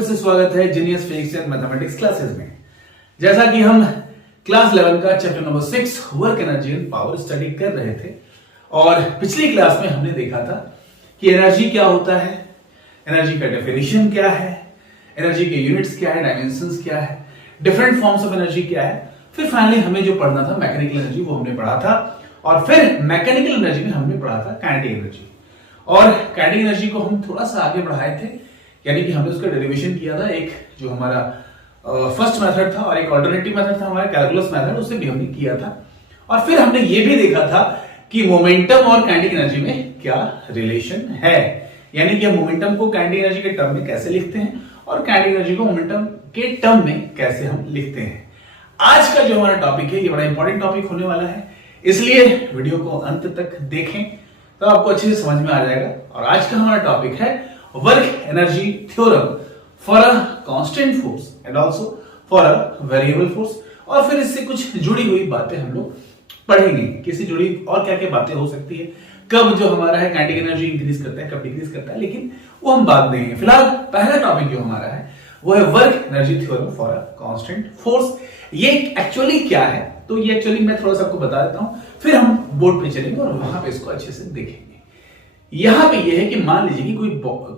फिर से स्वागत है genius physics and mathematics classes में। जैसा कि हम क्लास 11 का chapter number 6 work energy and power study कर रहे थे और पिछली क्लास में हमने देखा था कि एनर्जी क्या होता है, एनर्जी का डेफिनेशन क्या है, एनर्जी के यूनिट्स क्या है, डायमेंशंस क्या है, डिफरेंट फॉर्म्स ऑफ एनर्जी क्या है। फिर फाइनली हमें जो पढ़ना था मैकेनिकल एनर्जी वो हमने पढ़ा था और फिर मैकेनिकल एनर्जी में हमने पढ़ा था काइनेटिक एनर्जी। और काइनेटिक एनर्जी को हम थोड़ा सा आगे बढ़ाए थे, यानी कि हमने उसका डेरिवेशन किया था। एक जो हमारा फर्स्ट मेथड था और एक अल्टरनेटिव मेथड था हमारा कैलकुलस मेथड, उसे भी हमने किया था। और फिर हमने ये भी देखा था कि मोमेंटम और काइनेटिक एनर्जी में क्या रिलेशन है, यानी कि हम मोमेंटम को काइनेटिक एनर्जी के टर्म में कैसे लिखते हैं और काइनेटिक एनर्जी को मोमेंटम के टर्म में कैसे हम लिखते हैं। आज का जो हमारा टॉपिक है ये बड़ा इंपॉर्टेंट टॉपिक होने वाला है, इसलिए वीडियो को अंत तक देखें तो आपको अच्छे से समझ में आ जाएगा। और आज का हमारा टॉपिक है work energy theorem for a constant force and also for a variable force. और फिर इससे कुछ जुड़ी हुई बातें हम लोग पढ़ेंगे, किसी जुड़ी और क्या क्या बातें हो सकती है, कब जो हमारा है काइनेटिक एनर्जी इंक्रीज करता है, कब डिक्रीज करता है, लेकिन वो हम बात देंगे। फिलहाल पहला टॉपिक जो हमारा है वो है work energy theorem for a constant force. ये एक्चुअली क्या है, तो ये एक्चुअली मैं थोड़ा सा आपको बता देता हूं, फिर हम बोर्ड पे चलेंगे और वहां पे इसको अच्छे से देखेंगे। यहां पे ये है कि मान लीजिए कि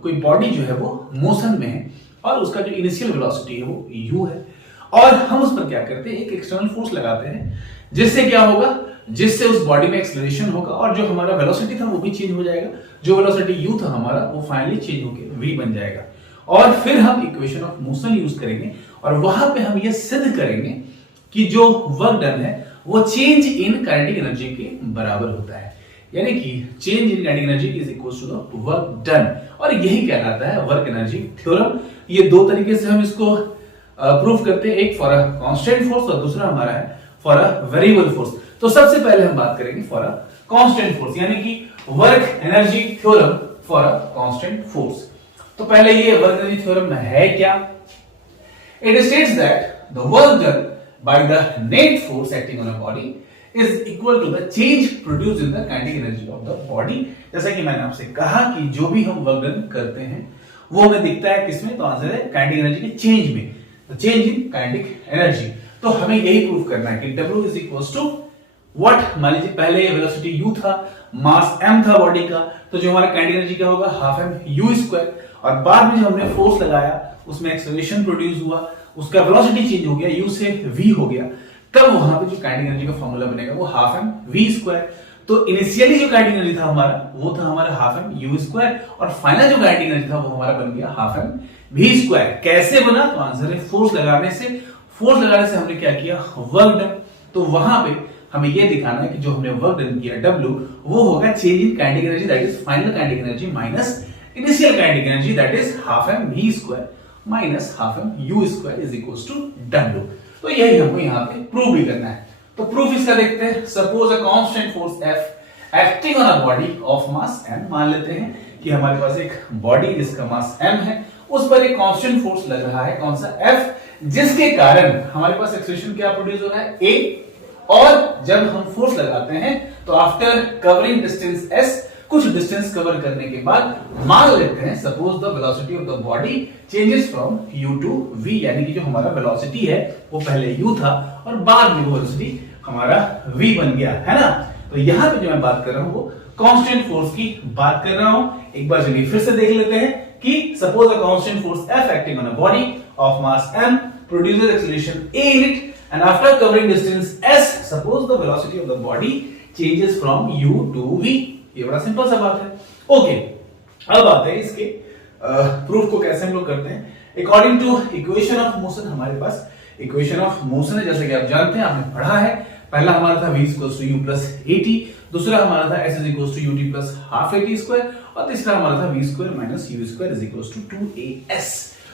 कोई बॉडी जो है वो मोशन में है और उसका जो इनिशियल वेलोसिटी है वो u है, और हम उस पर क्या करते हैं, एक एक्सटर्नल फोर्स लगाते हैं, जिससे क्या होगा, जिससे उस बॉडी में एक्सेलरेशन होगा और जो हमारा वेलोसिटी था वो भी चेंज हो जाएगा। जो वेलोसिटी u था हमारा वो फाइनली चेंज होकर v बन जाएगा। और फिर हम इक्वेशन ऑफ मोशन यूज करेंगे और वहां पे हम ये सिद्ध करेंगे कि जो वर्क डन है वो चेंज इन काइनेटिक एनर्जी के बराबर होता है, यानी कि change in kinetic energy is equal to the work done. और यही कहलाता है वर्क एनर्जी थ्योरम। ये दो तरीके से हम इसको प्रूव करते हैं, एक फॉर अ कांस्टेंट फोर्स और दूसरा हमारा है फॉर अ वेरिएबल फोर्स। तो सबसे पहले हम बात करेंगे फॉर अ कांस्टेंट फोर्स, यानी कि work energy theorem for a constant force. तो पहले ये वर्क एनर्जी थ्योरम है क्या? It states that the work done by the net force acting on a body is equal to the change produced in the kinetic energy of the body। जैसा कि मैंने आपसे कहा कि जो भी हम वर्क डन करते हैं वो हमें दिखता है किसमें, तो आंसर है काइनेटिक एनर्जी के चेंज में, तो चेंज इन काइनेटिक एनर्जी। तो हमें यही प्रूव करना है कि W is equals to what, मान लीजिए पहले वेलोसिटी u था, मास m था बॉडी का, तो जो हमारा काइनेटिक एनर्जी क्या होगा, हाफ m u स्क्वायर। और बाद में जो हमने फोर्स लगाया उसमें एक्सेलरेशन प्रोड्यूस हुआ, उसका वेलोसिटी चेंज हो गया, u से v हो गया, तब वहां पे जो काइनेटिक एनर्जी का फॉर्मूला बनेगा वो हाफ m v स्क्वायर। तो इनिशियली जो काइनेटिक एनर्जी था हमारा वो था हमारा हाफ m u स्क्वायर और फाइनल जो काइनेटिक एनर्जी था वो हमारा बन गया हाफ m v स्क्वायर। कैसे बना, तो आंसर है फोर्स लगाने से। फोर्स लगाने से हमने क्या किया, वर्क डन। तो वहां पे हमें ये दिखाना है कि जो हमने वर्क डन किया W वो होगा change in kinetic energy that is final kinetic energy minus initial kinetic energy that is half m v square minus half m u square is equals to W। तो यही हमको यहाँ पे prove भी करना है। तो प्रूफ इसका देखते हैं। Suppose a constant force F acting on a body of mass m। मान लेते हैं कि हमारे पास एक बॉडी जिसका मास m है, उस पर एक कांस्टेंट फोर्स लग रहा है, कौन सा, F, जिसके कारण हमारे पास एक्सेलरेशन क्या प्रोड्यूस हो रहा है, a। और जब हम फोर्स लगाते हैं तो आफ्टर कवरिंग डिस्टेंस s, कुछ डिस्टेंस कवर करने के बाद मान लेते हैं suppose the velocity of the body changes from u to v, यानी कि जो हमारा वेलोसिटी है वो पहले u था और बाद में वो वेलोसिटी हमारा v बन गया, है ना। तो यहां पे जो मैं बात कर रहा हूं वो कांस्टेंट फोर्स की बात कर रहा हूं। एक बार चलिए फिर से देख लेते हैं कि suppose a constant force F acting on a body of mass m produces acceleration a in it and after covering distance s suppose the velocity of the body changes from u to v। ये बड़ा simple सा बात है। Okay, अब आते हैं इसके proof को कैसे हम लोग करते हैं। According to equation of motion, हमारे पास इक्वेशन ऑफ मोशन है, जैसे कि आप जानते हैं, आपने पढ़ा है। पहला हमारा था v equals to u plus at, दूसरा हमारा था s equals to ut plus half at square, और तीसरा हमारा था v square minus u square is equals to 2as।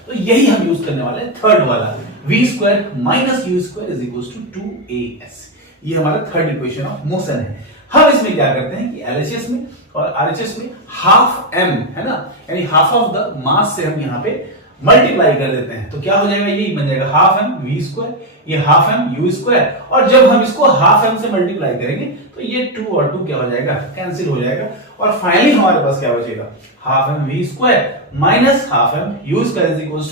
तो यही हम यूज करने वाले हैं, थर्ड वाला, v square minus u square is equals to 2as। ये हमारा थर्ड इक्वेशन ऑफ मोशन है। हम इसमें क्या करते हैं कि LHS में और RHS में हाफ m है ना, यानी हाफ ऑफ द मास से हम यहाँ पे मल्टीप्लाई कर देते हैं तो क्या हो जाएगा, ये बन जाएगा हाफ एम वी स्क्वायर, ये हाफ एम यू स्क्वायर, और जब हम इसको हाफ एम से मल्टीप्लाई करेंगे तो ये 2 और 2 क्या हो जाएगा, कैंसिल हो जाएगा, और फाइनली हमारे पास क्या बचेगा, half m v square minus half m u square is equal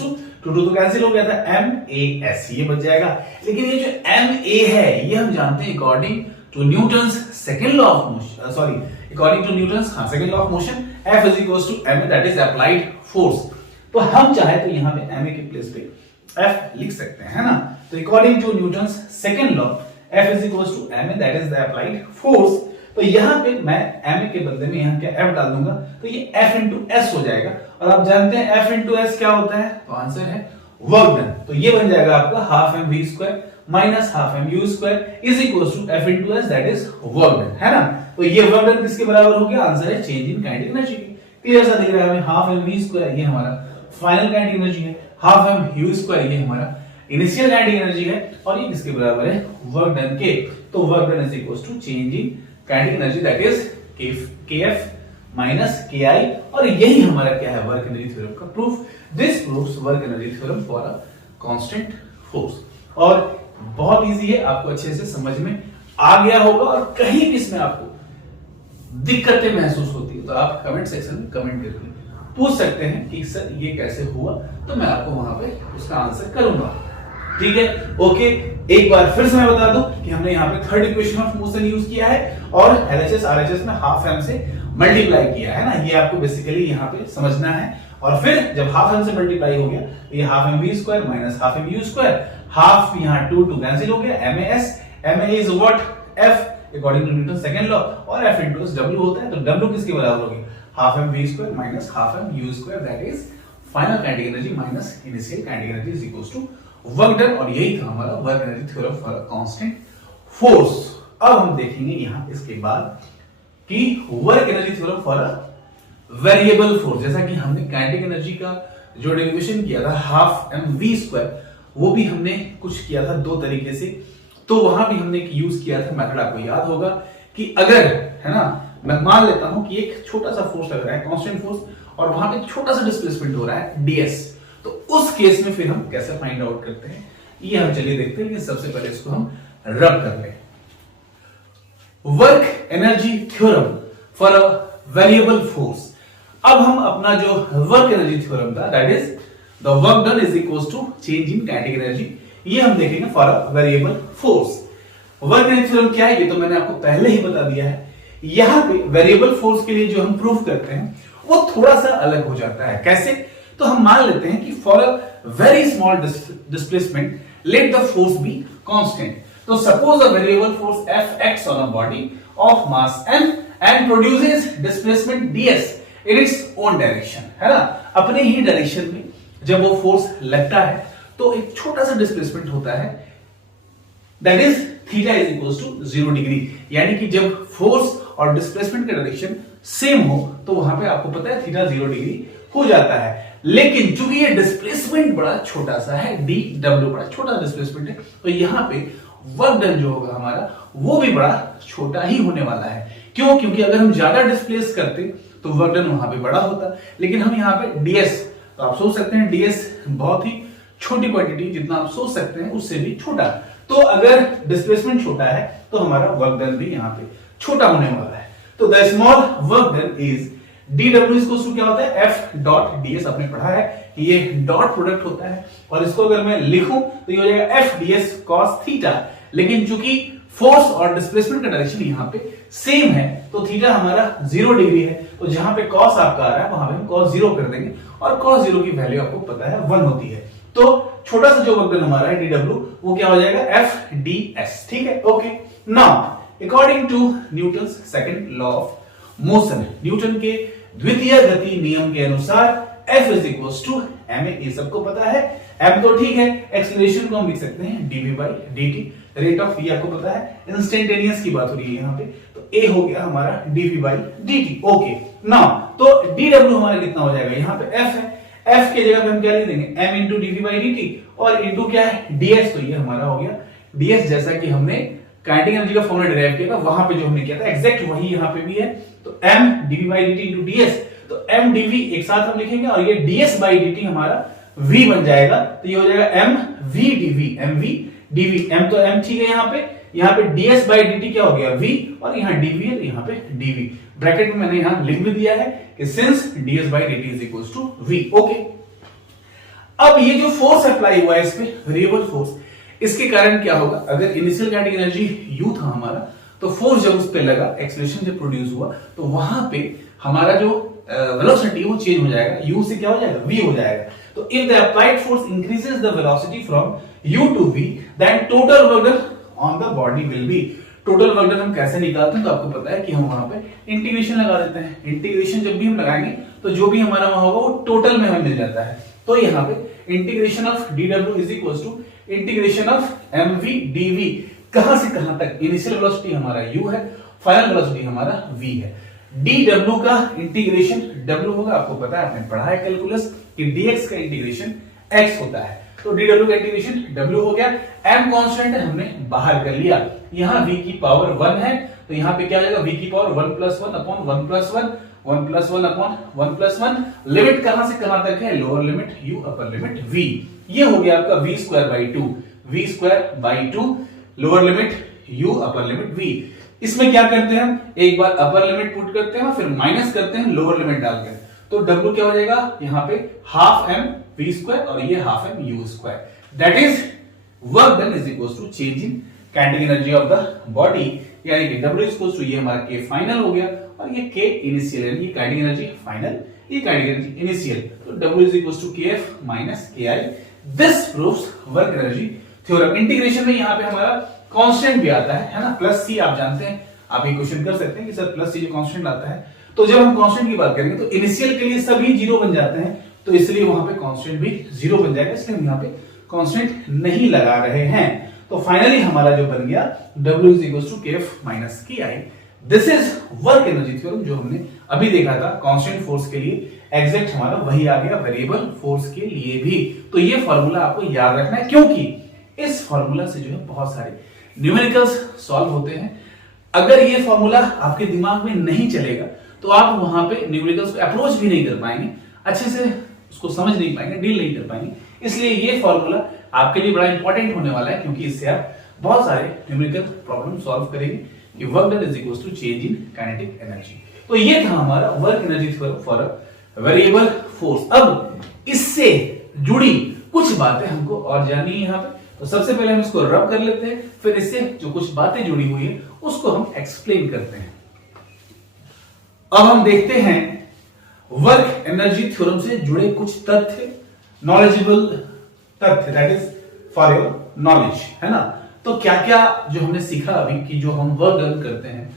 to 2 तो कैंसिल हो गया था, एम ए एस ये बच जाएगा। लेकिन ये जो एम ए है ये हम जानते हैं according to Newton's second law of motion, sorry according to Newton's second law of motion, F is equal to m a that is applied force. तो हम चाहे तो यहां पे एम ए के प्लेस पे F लिख सकते हैं, है ना। तो according to Newton's second law F is equal to m a that is the applied force. तो यहां पे मैं एम ए के बदले में यहां क्या F डाल दूंगा तो ये F इंटू एस हो जाएगा, और आप जानते हैं F इंटू एस क्या होता है, तो आंसर है वर्क डन। तो ये बन जाएगा आपका half m v square minus half m u square is equal to F into s that is work done, है ना। तो ये वर्क डन किसके बराबर हो गया, आंसर है चेंज इन काइनेटिक एनर्जी की। क्लियर सा दिख रहा है हमें, हाफ एम वी स्क्वायर ये हमारा फाइनल काइनेटिक एनर्जी है, हाफ एम यू स्क्वायर ये हमारा इनिशियल काइनेटिक एनर्जी है, और ये किसके बराबर है, वर्क डन के। तो work done is equal to change in kinetic energy that is kf minus ki, और यही हमारा क्या है, वर्क एनर्जी थ्योरम का proof. This proves work energy theorem for a constant force. और बहुत इजी है, आपको अच्छे से समझ में आ गया होगा, और कहीं भी इसमें आपको दिक्कतें महसूस होती है तो आप कमेंट सेक्शन में कमेंट करके पूछ सकते हैं कि सर ये कैसे हुआ, तो मैं आपको वहां पे उसका आंसर करूंगा, ठीक है। ओके, एक बार फिर से मैं बता दूं कि हमने यहाँ पे third equation of motion use किया है, और एलएचएस आरएचएस में हाफ एम से मल्टीप्लाई किया है ना, ये आपको बेसिकली यहाँ पे समझना है। और फिर जब हाफ एम से मल्टीप्लाई हो गया तो ये half m v square minus half m u square, half यहाँ 2 कैंसिल हो गया, m a s, m a is what, f according to Newton second law, और एफ इनटू एस डब्ल्यू होता है, तो डब्ल्यू किसके बराबर होगी, half m v square minus half m u square that is final kinetic energy minus initial kinetic energy is equal to work done. और यही था हमारा work energy theorem for a constant force. अब हम देखेंगे यहां इसके बाद कि work energy theorem for a variable force. जैसा कि हमने काइनेटिक एनर्जी का जो डेरिवेशन किया था हाफ एम वी स्क्वायर, वो भी हमने कुछ किया था दो तरीके से, तो वहां भी हमने यूज किया था मेथड, आपको याद होगा कि अगर, है ना, मैं मान लेता हूं कि एक छोटा सा फोर्स लग रहा है कांस्टेंट फोर्स, और वहां पे छोटा सा डिस्प्लेसमेंट हो रहा है ds, तो उस केस में फिर हम कैसे फाइंड आउट करते हैं ये हम चलिए देखते हैं। सबसे पहले इसको हम रब कर लें। Work energy theorem for a variable force. अब हम अपना जो वर्क एनर्जी थ्योरम था that is the work done is equal to change in kinetic energy, ये हम देखेंगे for a variable force. Work energy theorem क्या है ये तो मैंने आपको पहले ही बता दिया है। यहां पे वेरिएबल फोर्स के लिए जो हम प्रूफ करते हैं वो थोड़ा सा अलग हो जाता है। कैसे? तो हम मान लेते हैं कि for a very small displacement let the force be constant. तो suppose a variable force Fx on a body of mass m and produces displacement ds in its own direction, है ना, अपने ही डायरेक्शन में जब वो फोर्स लगता है तो एक छोटा सा डिस्प्लेसमेंट होता है that is theta is equals to 0 degree. यानी कि जब फोर्स और डिस्प्लेसमेंट का डायरेक्शन सेम हो तो वहां पे आपको पता है थीटा 0 डिग्री हो जाता है। लेकिन चूंकि ये डिस्प्लेसमेंट बड़ा छोटा सा है, डी डब्ल्यू बड़ा छोटा डिस्प्लेसमेंट है, तो यहां पे वर्क डन जो होगा हमारा वो भी बड़ा छोटा ही होने वाला है। क्यों? क्योंकि अगर हम ज्यादा डिस्प्लेस करते तो वर्क डन वहां पे बड़ा होता, लेकिन हम यहाँ पे ds, तो आप सोच सकते हैं ds बहुत ही छोटी क्वांटिटी, जितना आप सोच सकते हैं उससे भी छोटा। तो अगर डिस्प्लेसमेंट छोटा है तो हमारा वर्क डन भी यहाँ पे छोटा होने वाला है। तो the small work done is dw equals to क्या होता है f डॉट ds। आपने पढ़ा है कि ये डॉट प्रोडक्ट होता है, और इसको अगर मैं लिखूं तो ये हो जाएगा f ds cos थीटा। लेकिन चूंकि फोर्स और डिस्प्लेसमेंट का डायरेक्शन यहाँ पे सेम है तो थीटा हमारा 0 डिग्री है, तो जहां पे cos आपका आ रहा है वहां पे हम cos 0 कर देंगे, और cos 0 की वैल्यू आपको पता है 1 होती है। तो छोटा सा जो वर्क डन हमारा है dw वो क्या हो जाएगा f ds। ठीक है, okay. Now according to Newton's second law of motion, Newton के द्वितीय गति नियम के अनुसार F is equals to ma, ये सबको पता है। m तो ठीक है, एक्सीलरेशन को हम लिख सकते हैं dv by dt, rate of ये आपको पता है, इंस्टेंटेनियस की बात हो रही है यहाँ पे, तो a हो गया हमारा dv by dt। Okay, now तो dw हमारा कितना हो जाएगा, यहाँ पे f है, f के जगह पे हम क्या लिख देंगे m into dv by dt, और इंटू क्या है ds, तो ये हमारा हो गया ds, जैसा कि हमने काइनेटिक एनर्जी का फॉर्मूला डिराइव किया था वहां पे जो हमने किया था एग्जैक्ट वही यहाँ पे भी है। तो m dv by dt into ds, तो m dv एक साथ हम लिखेंगे और ये ds by dt हमारा v बन जाएगा, तो ये हो जाएगा m v dv, m v dv, m तो एम ठीक है, यहाँ पे ds बाई dt क्या हो गया v, और यहाँ dv है, यहाँ पे dv, ब्रैकेट में मैंने यहाँ लिख भी दिया है कि since ds by dt is equal to v। Okay, अब ये जो फोर्स अप्लाई हुआ है इस पे, वेरिएबल फोर्स, इसके कारण क्या होगा, अगर इनिशियल काइनेटिक एनर्जी u था हमारा, तो फोर्स जब उस पे लगा, एक्सेलरेशन जब प्रोड्यूस हुआ, तो वहां पे हमारा जो वेलोसिटी वो चेंज हो जाएगा, u से क्या हो जाएगा, v हो जाएगा। तो if the applied force increases the velocity from u to v, then total work done on the body will be, total work done हम कैसे निकालते हैं, तो आपको पता है कि हम वहां पे इंटीग्रेशन लगा देते हैं। इंटीग्रेशन जब भी हम लगाएंगे तो जो भी हमारा वहां होगा वो टोटल में हमें मिल जाता है। तो यहाँ पे integration of dw is equal to integration of mv dv, कहां से कहां तक, इनिशियल वेलोसिटी हमारा u है, फाइनल वेलोसिटी हमारा v है। dw का इंटीग्रेशन w होगा, आपको पता है, आपने पढ़ा है कैलकुलस कि dx का इंटीग्रेशन x होता है, तो dw का इंटीग्रेशन w हो गया। m कांस्टेंट है, हमने बाहर कर लिया, यहाँ v की पावर 1 है, तो यहाँ पे क्या आ जाएगा, v की power 1 plus 1 upon 1 plus 1, 1 plus 1 upon 1 plus 1, limit कहां से कहां तक है, lower limit u, upper limit v, ये हो गया आपका v square by 2, v square by 2, lower limit u, upper limit v। इसमें क्या करते हैं हम, एक बार अपर लिमिट पुट करते हैं, फिर माइनस करते हैं लोअर लिमिट डालकर, तो w क्या हो जाएगा, यहाँ पे हाफ m v स्क्वायर और ये half m u square, that is work done is equal to change in kinetic energy of the body, यानी कि w इक्वल टू ये हमारा k फाइनल हो गया और ये k इनिशियल, यानी ये काइनेटिक एनर्जी फाइनल, ये काइनेटिक एनर्जी इनिशियल, तो w is equal to kf minus ki। This proves work energy theorem. Integration में यहाँ पे हमारा कांस्टेंट भी आता है ना, प्लस सी, आप जानते हैं, आप ये क्वेश्चन कर सकते हैं कि सर प्लस सी जो कांस्टेंट आता है, तो जब हम कांस्टेंट की बात करेंगे तो इनिशियल के लिए सभी जीरो बन जाते हैं, तो इसलिए वहां पे कांस्टेंट भी जीरो बन जाएगा, इसलिए हम यहाँ पे कांस्टेंट नहीं लगा रहे हैं। तो फाइनली हमारा जो बन गया W is equal to kf minus ki। This is work energy theorem, जो हमने अभी देखा था कांस्टेंट फोर्स के लिए, एग्जैक्ट हमारा वही आ गया वेरिएबल फोर्स के लिए भी। तो ये फॉर्मूला आपको याद रखना है, क्योंकि इस फॉर्मूला से जो है बहुत सारे न्यूमेरिकल्स सॉल्व होते हैं। अगर ये फॉर्मूला आपके दिमाग में नहीं चलेगा तो आप वहां पे न्यूमेरिकल्स को अप्रोच भी नहीं कर पाएंगे, अच्छे से उसको समझ नहीं पाएंगे, डील नहीं कर पाएंगे। इसलिए ये फॉर्मूला आपके लिए बड़ा इंपॉर्टेंट होने वाला है, क्योंकि इससे आप बहुत सारे न्यूमेरिकल प्रॉब्लम सॉल्व करेंगे कि work done is equal to change in kinetic energy. तो ये था हमारा work energy theorem for a variable force. अब इससे जुड़ी कुछ बातें हमको और जाननी है यहाँ पे, तो सबसे पहले हम इसको रब कर लेते हैं, फिर इससे जो कुछ बातें जुड़ी हुई है उसको हम एक्सप्लेन करते हैं। अब हम देखते हैं वर्क एनर्जी थ्योरम से जुड़े कुछ तथ्य, नॉलेजेबल तथ्य, that is for your knowledge, है ना। तो क्या क्या जो हमने सीखा अभी कि जो हम वर्क डन करते हैं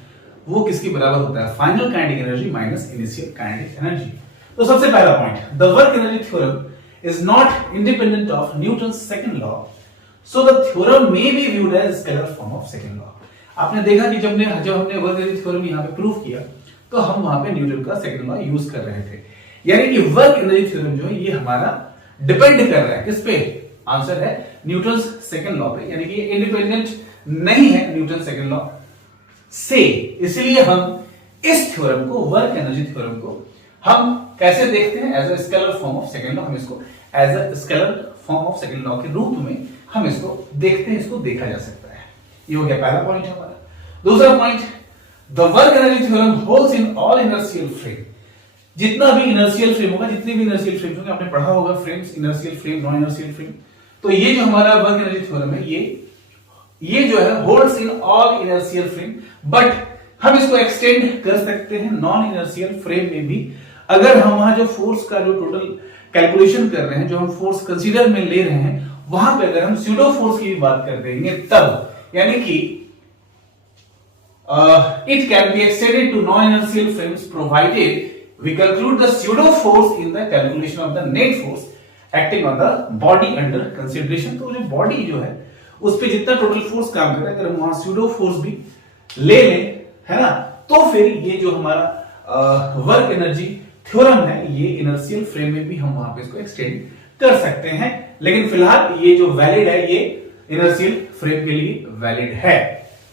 वो किसके बराबर होता है, final kinetic energy minus initial kinetic energy. तो सबसे पहला point, the work energy theorem is not independent of Newton's second law, so the theorem may be viewed as scalar form of second law. आपने देखा कि जब हमने work energy theorem यहाँ पे प्रूव किया तो हम वहां पे न्यूटन का सेकंड लॉ यूज कर रहे थे, यानी कि वर्क एनर्जी थ्योरम जो है ये हमारा डिपेंड कर रहा है किस पे, आंसर है न्यूटन्स सेकंड लॉ पे, यानी कि इंडिपेंडेंट नहीं है न्यूटन सेकंड लॉ से। इसलिए हम इस थ्योरम को, वर्क एनर्जी थ्योरम को हम कैसे देखते हैं, as a scalar form of second law. हम इसको as a scalar form of second law के रूप में हम इसको देखते हैं, इसको देखा जा सकता है। ये हो गया पहला पॉइंट हमारा। दूसरा point, the work energy theorem holds in all inertial frame. जितना भी इनर्शियल फ्रेम होगा, जितने भी इनर्शियल फ्रेम होंगे, आपने पढ़ा होगा frames, inertial frame, non inertial frame. तो ये जो हमारा वर्क एनर्जी थ्योरम है ये जो है holds in all inertial frame, but हम इसको एक्सटेंड कर सकते हैं नॉन इनर्शियल फ्रेम में भी। अगर हम वहां जो फोर्स का जो टोटल कैलकुलेशन कर रहे हैं, जो हम फोर्स कंसीडर में ले रहे हैं, वहां पे अगर हम स्यूडो फोर्स की बात कर देंगे तब, यानी कि it can be extended to non-inertial frames provided we conclude the pseudo force in the calculation of the net force acting on the body under consideration। तो जो बॉडी जो है उस पे जितना टोटल फोर्स काम कर रहा है, अगर हम वहां स्यूडो फोर्स भी ले लें, है ना, तो फिर ये जो हमारा वर्क एनर्जी थ्योरम है ये इनर्शियल फ्रेम में भी हम वहां पे इसको एक्सटेंड कर सकते हैं। लेकिन फिलहाल ये जो वैलिड है ये इनर्शियल फ्रेम के लिए वैलिड है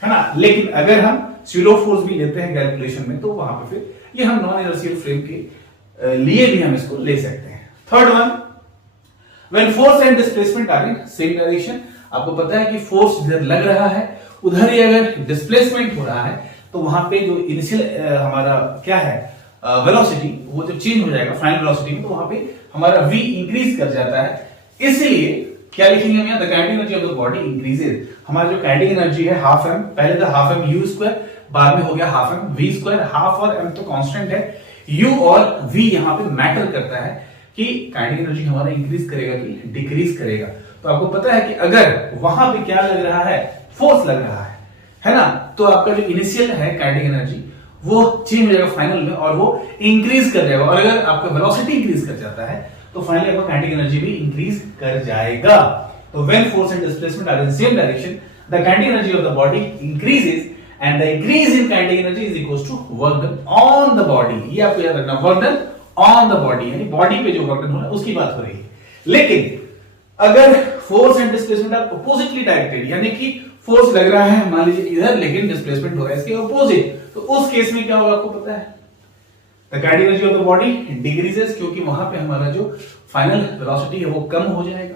ना। लेकिन अगर हम स्यूडो फोर्स भी लेते हैं कैलकुलेशन में तो वहां पे फिर ये हम नॉन इनर्शियल फ्रेम के लिए भी हम इसको ले सकते हैं। Third one, when force and displacement are in same direction, आपको पता है कि फोर्स इधर लग रहा है, उधर ही अगर डिस्प्लेसमेंट हो रहा है तो वहां पे जो इनिशियल हमारा क्या है वेलोसिटी, वो जब चेंज हो जाएगा फाइनल वेलोसिटी में, तो वहां पे हमारा v इंक्रीज कर जाता है। इसलिए क्या लिखेंगे हम यहाँ, the kinetic energy of the body increases. हमारा जो काइनेटिक एनर्जी है हाफ m, पहले था हाफ m u स्क्वायर, बाद में हो गया half m v square. Half और m तो कांस्टेंट है, u और v यहाँ पे मैटर करता है कि काइनेटिक एनर्जी हमारा इंक्रीज करेगा कि डिक्रीज करेगा। तो आपको पता है कि अगर वहां पे क्या लग रहा है, फोर्स लग रहा है ना, तो आपका जो इनिशियल है काइनेटिक एनर्जी वो चेंज हो जाएगा फाइनल में और वो इंक्रीज कर जाएगा। और अगर आपका वेलोसिटी इंक्रीज कर जाता है तो फाइनली आपका काइनेटिक एनर्जी भी इंक्रीज कर जाएगा। तो when force and displacement are in same direction, the kinetic energy of the body increases and the increase in kinetic energy is equals to work done on the body. ये आपको याद रखना, work done on the body, यानी body पे जो work done हो रहा है उसकी बात हो रही है। लेकिन अगर force and displacement are oppositely directed, यानी कि फोर्स लग रहा है मान लीजिए इधर, लेकिन डिस्प्लेसमेंट हो रहा है इसके अपोजिट, तो उस केस में क्या होगा आपको पता है, the kinetic energy of the body decreases, क्योंकि वहां पे हमारा जो फाइनल वेलोसिटी है वो कम हो जाएगा,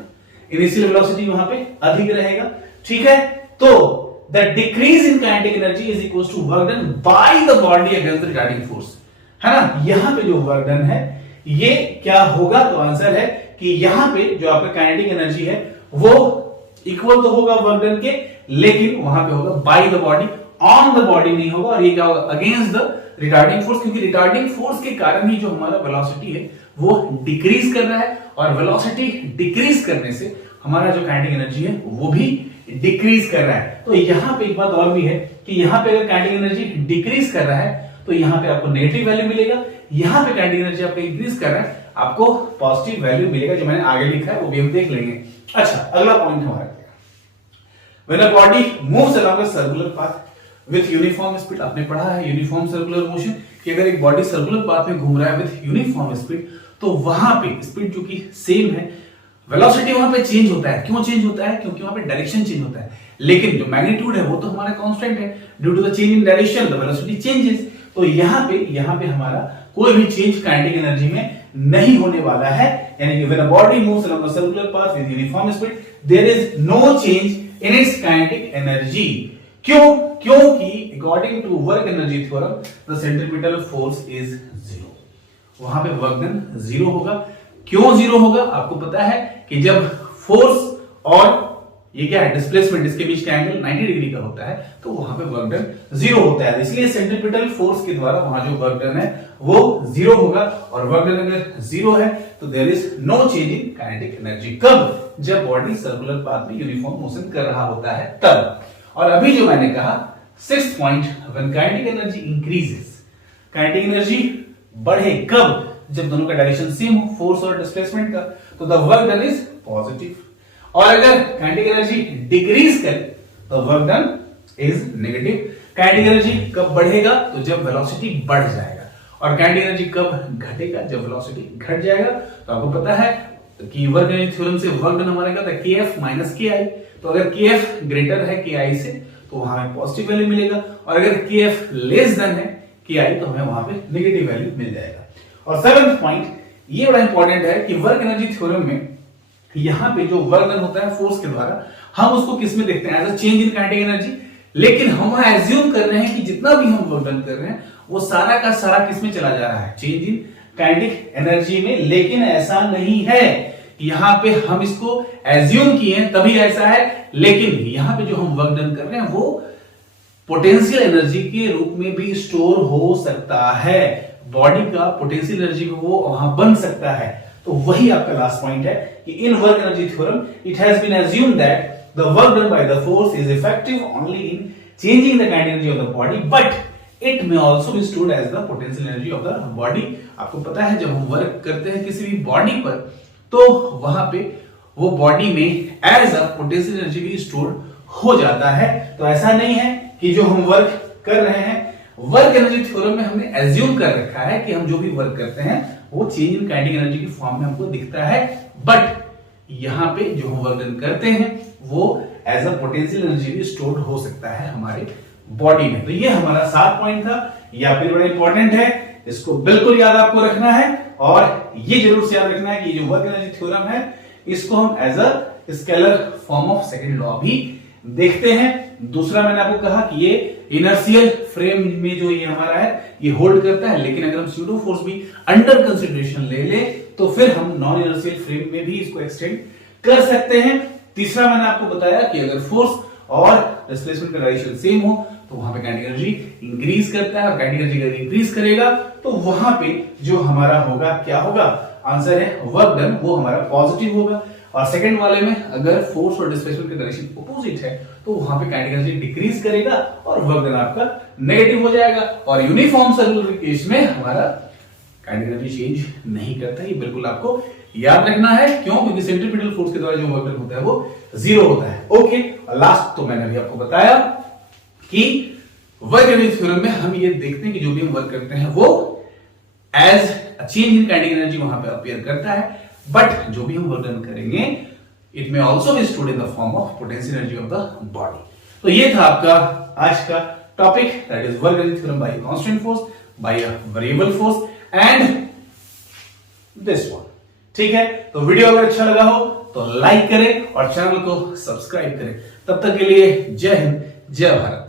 इनिशियल वेलोसिटी वहां पे अधिक रहेगा। ठीक है, तो the decrease in kinetic energy is equals to work done by the body against the retarding force, है ना। यहां पे जो वर्क डन है ये क्या होगा, तो आंसर है कि यहां पे जो आपका काइनेटिक एनर्जी है वो इक्वल तो होगा वर्क डन के, लेकिन वहां पे होगा bye the body, on the body नहीं होगा। और ये क्या होगा, अगेंस्ट द रिटार्डिंग फोर्स, क्योंकि रिटार्डिंग फोर्स के कारण ही जो हमारा वेलोसिटी है वो डिक्रीज कर रहा है, और वेलोसिटी डिक्रीज करने से हमारा जो काइनेटिक एनर्जी है वो भी डिक्रीज कर रहा है। तो यहां पे एक बात और भी है कि यहां पे अगर काइनेटिक एनर्जी डिक्रीज कर रहा है तो यहां पे आपको नेगेटिव वैल्यू मिलेगा, यहां पे काइनेटिक एनर्जी आपका इंक्रीज कर रहा है आपको पॉजिटिव वैल्यू मिलेगा, जो मैंने आगे लिखा है वो भी हम देख लेंगे। अच्छा, अगला पॉइंट हमारा when a body moves along a circular path with uniform speed, आपने पढ़ा है यूनिफॉर्म सर्कुलर मोशन कि अगर एक बॉडी सर्कुलर पाथ में घूम रहा है विथ यूनिफॉर्म स्पीड, तो वहां पे स्पीड जो कि सेम है, वेलोसिटी वहां पे चेंज होता है। क्यों चेंज होता है, क्योंकि वहां पे डायरेक्शन चेंज होता है, लेकिन जो मैग्नीट्यूड है वो तो हमारा कांस्टेंट है। Due to the change in direction the velocity changes. तो यहां पे हमारा कोई भी चेंज काइनेटिक एनर्जी में नहीं होने वाला है, यानी कि when a body moves along a circular path with uniform speed there is no change in its kinetic energy. क्यों, क्योंकि according to work energy theorem the centripetal force is zero, वहां पे वर्क डन जीरो होगा। क्यों zero होगा, आपको पता है कि जब फोर्स और ये क्या है डिस्प्लेसमेंट, इसके बीच का एंगल 90 डिग्री का होता है, तो वहां पे वर्क डन जीरो होता है। इसलिए सेंट्रीपिटल फोर्स के द्वारा वहां जो वर्क डन है वो जीरो होगा, और वर्क डन अगर जीरो है तो there is no change in kinetic energy. कब, जब बॉडी सर्कुलर पाथ में यूनिफॉर्म मोशन कर रहा होता है तब। और अभी जो मैंने कहा 6th point, when kinetic energy increases, kinetic energy बढ़े कब, जब दोनों का डायरेक्शन सेम हो, फोर्स और डिस्प्लेसमेंट का, तो the work done is positive. और अगर काइनेटिक एनर्जी डिक्रीज करे तो work done is negative. Kinetic energy कब बढ़ेगा, तो जब वेलोसिटी बढ़ जाएगा, और काइनेटिक एनर्जी कब घटेगा, जब वेलोसिटी घट जाएगा। तो आपको पता है कि वर्क एनर्जी थ्योरम से वर्क डन हमारा क्या था, kF माइनस ki। तो अगर kF ग्रेटर है ki से तो वहां हमें पॉजिटिव वैल्यू मिलेगा, और अगर kF लेस देन है ki तो हमें वहां पे नेगेटिव वैल्यू मिल जाएगा। और 7th पॉइंट, ये बड़ा इंपॉर्टेंट है कि वर्क एनर्जी थ्योरम में यहां पे जो वर्क डन होता है फोर्स के द्वारा, हम उसको किस में देखते हैं, as a change in kinetic energy. लेकिन हम एज्यूम कर रहे हैं कि जितना भी हम वर्क डन कर रहे हैं वो सारा का सारा किस में चला जा रहा है, चेंज इन काइनेटिक एनर्जी में। लेकिन ऐसा नहीं है, यहां पे हम इसको एज्यूम किए हैं तभी ऐसा है, लेकिन यहां पे जो हम वर्क डन कर रहे हैं वो पोटेंशियल एनर्जी के रूप में भी स्टोर हो सकता है। बॉडी का पोटेंशियल एनर्जी वो वहां बन सकता है। तो वही आपका लास्ट पॉइंट है कि in work energy theorem it has been assumed that the work done by the force is effective only in changing the kinetic energy of the body, but it may also be stored as the potential energy of the body. आपको पता है जब हम work करते हैं किसी भी body पर, तो वहां पे वो बॉडी में एज अ पोटेंशियल एनर्जी भी स्टोर हो जाता है। तो ऐसा नहीं है कि जो हम वर्क कर रहे हैं, वर्क एनर्जी थ्योरम में हमने एज्यूम कर रखा है कि हम जो भी वर्क करते हैं वो चेंज इन काइनेटिक एनर्जी की फॉर्म में हमको दिखता है, बट यहां पे जो हम वर्क डन करते हैं वो एज अ पोटेंशियल एनर्जी भी स्टोर हो सकता है हमारे बॉडी में। तो ये हमारा 7 पॉइंट था, ये आपके लिए बड़ा इंपॉर्टेंट है, इसको बिल्कुल याद आपको रखना है। और ये जरूर से याद रखना है कि जो वर्क एनर्जी थ्योरम है इसको हम as a scalar form of second law भी देखते हैं। दूसरा मैंने आपको कहा कि ये इनर्शियल फ्रेम में जो ये हमारा है ये होल्ड करता है, लेकिन अगर हम स्यूडो फोर्स भी अंडर कंसिडरेशन ले ले तो फिर हम नॉन इनर्शियल फ्रेम में भी इसको एक्सटेंड कर सकते हैं। तीसरा मैंने आपको बताया कि अगर फोर्स और डिस्प्लेसमेंट का डायरेक्शन सेम हो तो वहां पे काइनेटिक एनर्जी इंक्रीज करता है, और काइनेटिक एनर्जी अगर इंक्रीज करेगा तो वहां पे जो हमारा होगा क्या होगा, आंसर है वर्क डन, वो हमारा पॉजिटिव होगा। और सेकंड वाले में अगर फोर्स और डिस्प्लेसमेंट का डायरेक्शन अपोजिट है तो वहां पे काइनेटिक एनर्जी डिक्रीज करेगा और वर्क डन आपका नेगेटिव हो जाएगा। और यूनिफॉर्म सर्कुलर केस में हमारा काइनेटिक एनर्जी चेंज नहीं करता। ये बिल्कुल आपको याद रखना है, क्यों? क्योंकि सेंट्रीपिटल फोर्स के द्वारा जो वर्क डन होता है वो जीरो होता है। ओके, और लास्ट तो मैंने अभी आपको बताया कि वर्क एनर्जी थ्योरम में हम ये देखते हैं कि जो भी हम वर्क करते हैं वो as change in kinetic energy वहां पे अपीयर करता है, बट जो भी हम वर्क डन करेंगे it may also be stored in the form of potential energy of the body. तो ये था आपका आज का topic, that is work energy theorem by constant force, by a variable force and this one. ठीक है, तो वीडियो अगर अच्छा लगा हो तो लाइक करें और चैनल को सब्सक्राइब करें। तब तक के लिए जय हिंद, जय भारत।